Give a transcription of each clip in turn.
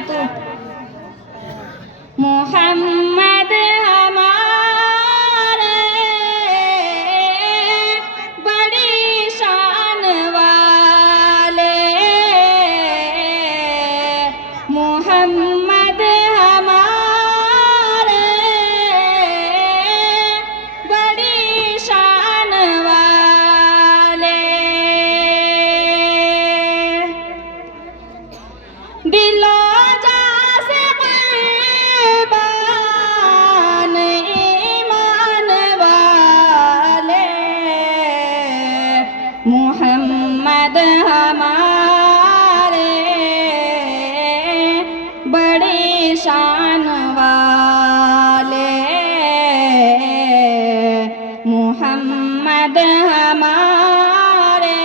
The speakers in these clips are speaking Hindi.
वबरकातुहू। मोहम्मद हमारे बड़ी शान वाले, मोहम्मद हमारे बड़ी शान वाले। दिलो जा से कुर्बान ईमान वाले, मोहम्मद हमारे बड़ी शान वाले, मोहम्मद हमारे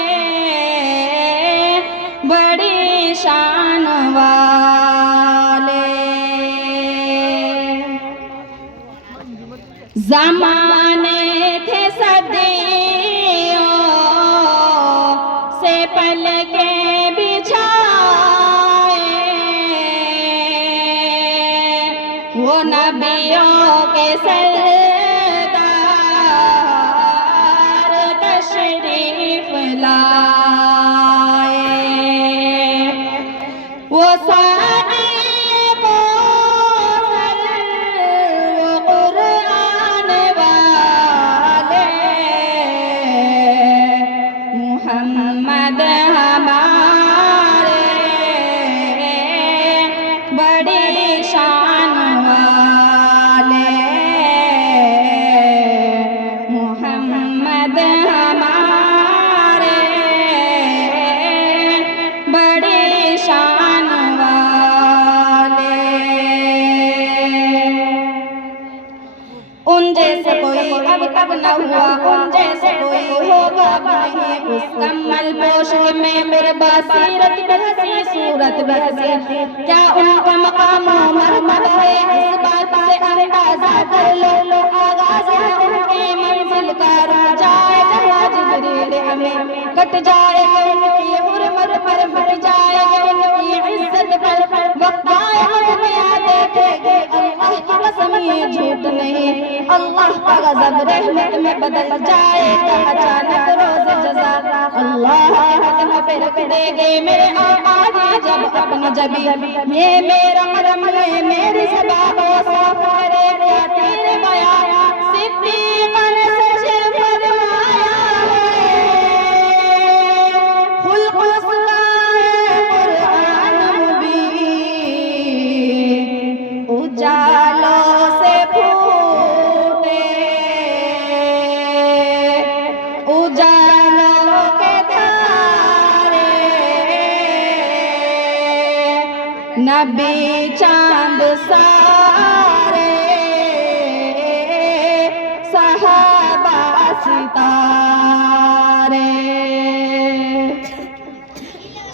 बड़ी शान वाले। ज़माने थे सदियों से पलके बिछाए, वो नबियों के सरदार तशरीफ लाए। वो सारे कौसर, वो कुरान वाले, मोहम्मद हमारे बड़ी शान वाले, मोहम्मद हमारे बड़ी शान वाले। उन जैसे कोई अब तक न हुआ, उन जैसे कोई होगा नहीं। उस कम्मल पोश में मेरे बासीरत भी हंसी, सूरत भी हंसी, क्या उनका मकाम मरतबा है, इस बात से अंदाजा कर लो। आगाज़ है उनकी मंजिल का, रुक जाए जहाँ जिब्रील अमीन, कट जाएगा उनकी हुर्मत पर, फट जाएगा उनकी इज्जत पर। वक्त आएगा दुनिया देखेगी अल्लाह की कसम ये झूठ नहीं, अल्लाह का गज़ब रहमत में बदल जाएगा अचानक रोज़ जज़ा। अल्लाह के कदम पे रख देंगे मेरे आका जी जब अपनी जबी, ये मेरा करम है मेरी ज़बां को साफ करे क्या तेरे बयान। सिद्दीक़ ने सच फरमाया है, खुल्क़ उसका है कुरान मुबीन, उजालों से फूटे उजालों के तारे, नबी चांद सारे, सहाबा सितारे,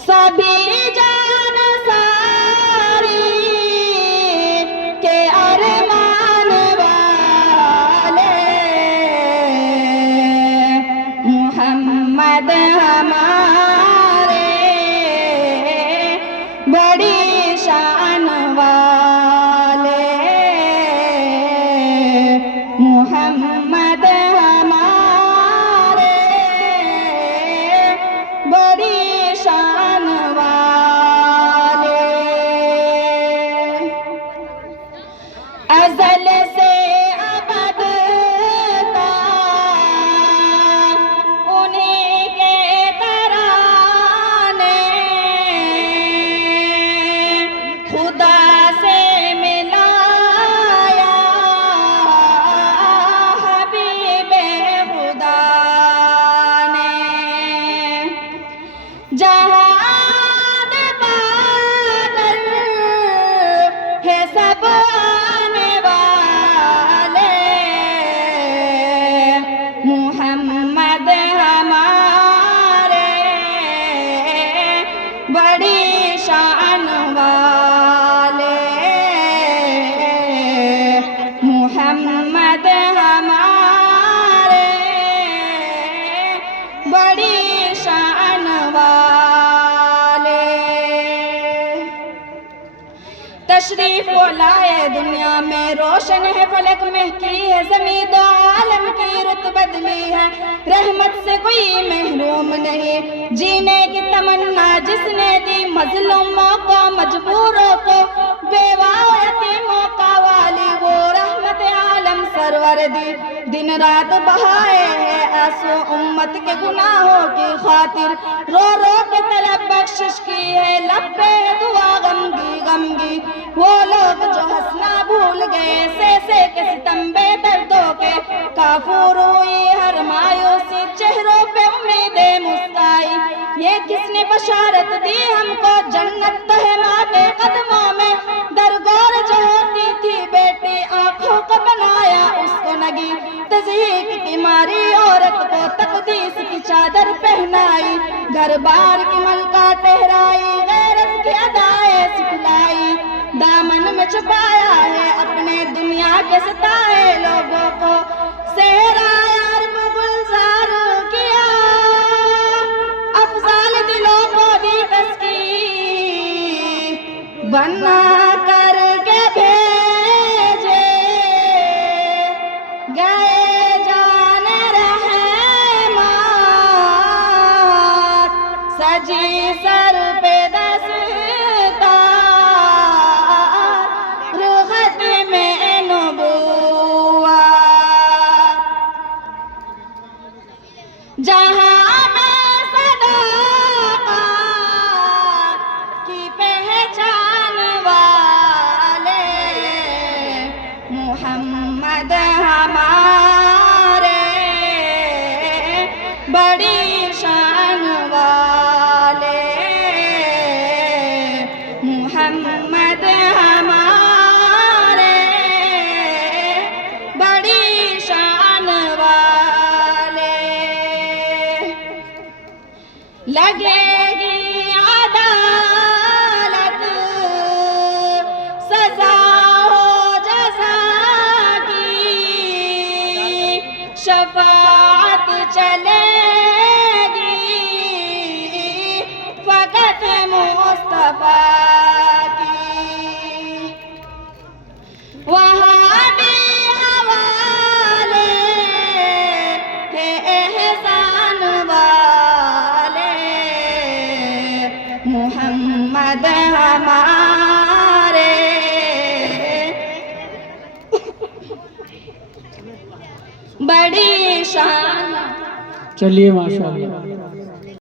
सभी जान सारी के अरमान वाले, मोहम्मद हमारे बड़ी शान वाले, मोहम्मद हमारे बड़ी शान वाले। अज़ल से अबद तक उन्हीं के तराने, खुदा से मिलाया हबीबे खुदा ने। जहान पाकर है सब आने वाले, मोहम्मद हमारे बड़ी शान वाले, मोहम्मद हमारे बड़ी शान वाले। तशरीफ वो लाए दुनिया में, रोशन है फलक महकी है ज़मीं, दो आलम की रुत बदली है, रहमत से कोई महरूम नहीं, जीने की तमन्ना जिसने दी, मजलूमों को मजबूरों को, बेवा यतीमों का वाली, वो रहमत आलम सरवर दी, दिन रात बहाए है आंसू उम्मत के गुनाहों की खातिर, रो रो के तलब बख्शिश की है, लब पे दुआ गमगी गमगी, वो लोग जो हंसना भूल गए, से के सितम बेदर्दों के, काफूर हुई हर मायूसी, चेहरों पे उम्मीदें मुस्काई, ये किसने बशारत दी हमको, जन्नत तो है माँ के कदमों में, दरगोर जो होती थी बेटी, आंखों को बनाया उसको नगी, तज़हीक की मारी औरत को तकदीस की चादर पहनाई, घर बार की मलका ठहराई, गैरत की अदाएं सिखलाई, दामन में छुपाया है अपने दुनिया के सताए लोगों को, सेहरा यार गुलजार किया, अफजाल दिलों को दी तस्की, बना करके भेजे गए जाने रहमान, सजी सर पे दस्तार, रुखत में नबुव्वत, जहाँ में सदाक़त की पहचान वाले, मोहम्मद हमारे बड़ी शान वाले, मोहम्मद हमारे बड़ी शान वाले, लगेगी अदालत सजा हो जज़ा की, शफाअत चलेगी फ़कत मुस्तफ़ा की, वहाँ भी हवाले है एहसान वाले, मोहम्मद हमारे बड़ी शान। चलिए माशाअल्लाह।